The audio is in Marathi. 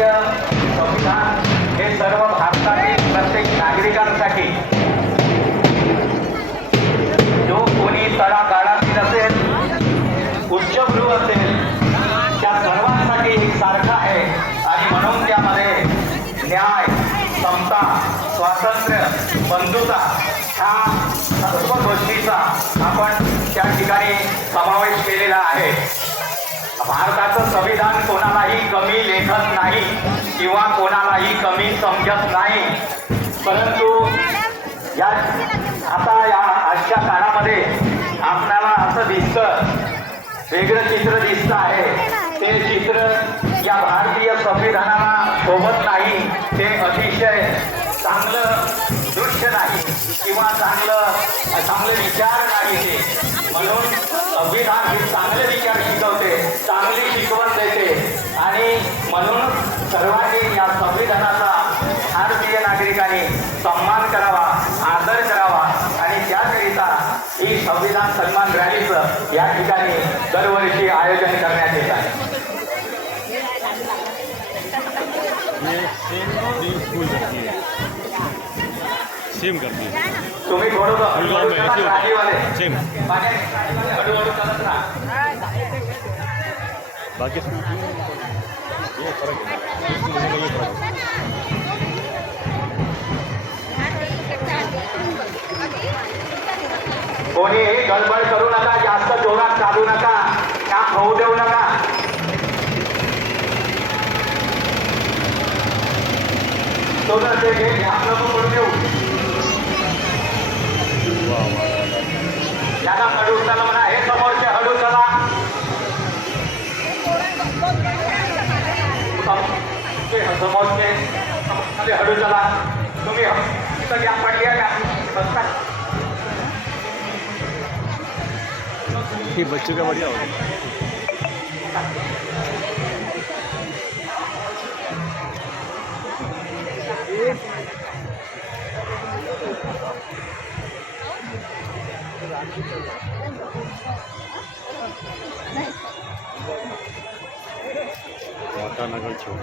भारतीय संविधान हे सर्व भारतातील प्रत्येक नागरिकांसाठी जो कोणी तळागाळातील असेल, उच्चभ्रू असेल, त्या सर्वांसाठी एक सारखा आहे आणि म्हणून त्यामध्ये न्याय, समता, स्वातंत्र्य, बंधुता ह्या सर्व गोष्टीचा आपण त्या ठिकाणी समावेश केलेला आहे. भारताचं संविधान कोणालाही कमी लेखत नाही किंवा कोणालाही कमी समजत नाही, परंतु या आजच्या काळामध्ये आपल्याला असं दिसतं, वेगळं चित्र दिसतं आहे. ते चित्र या भारतीय संविधानाला शोभत नाही, ते अतिशय चांगलं दृश्य नाही किंवा चांगले विचार नाही ते. म्हणून संविधान हे चांगले विचार शिकवते, चांगली शिकवण देते आणि म्हणून सर्वांनी या संविधानाचा भारतीय नागरिकांनी सन्मान करावा, आदर करावा आणि त्याकरिता ही संविधान सन्मान रॅलीचं या ठिकाणी दरवर्षी आयोजन करण्यात येत आहे. सेम करती है तुम्ही सेम बाकी ये फर्क है. कोणीही गडबड करू नका, जास्त जोरात चालू नका, काम होऊ देऊ नका. सोनं ते घे, ध्यान नको करून देऊ. याला हळू चला म्हणा, हे समोरचे हळू चला. समोरचे हळू चला. तुम्ही सगळ्या पडल्या का? ये बच्चों का बढ़िया होगा. वाटा नगर छोड़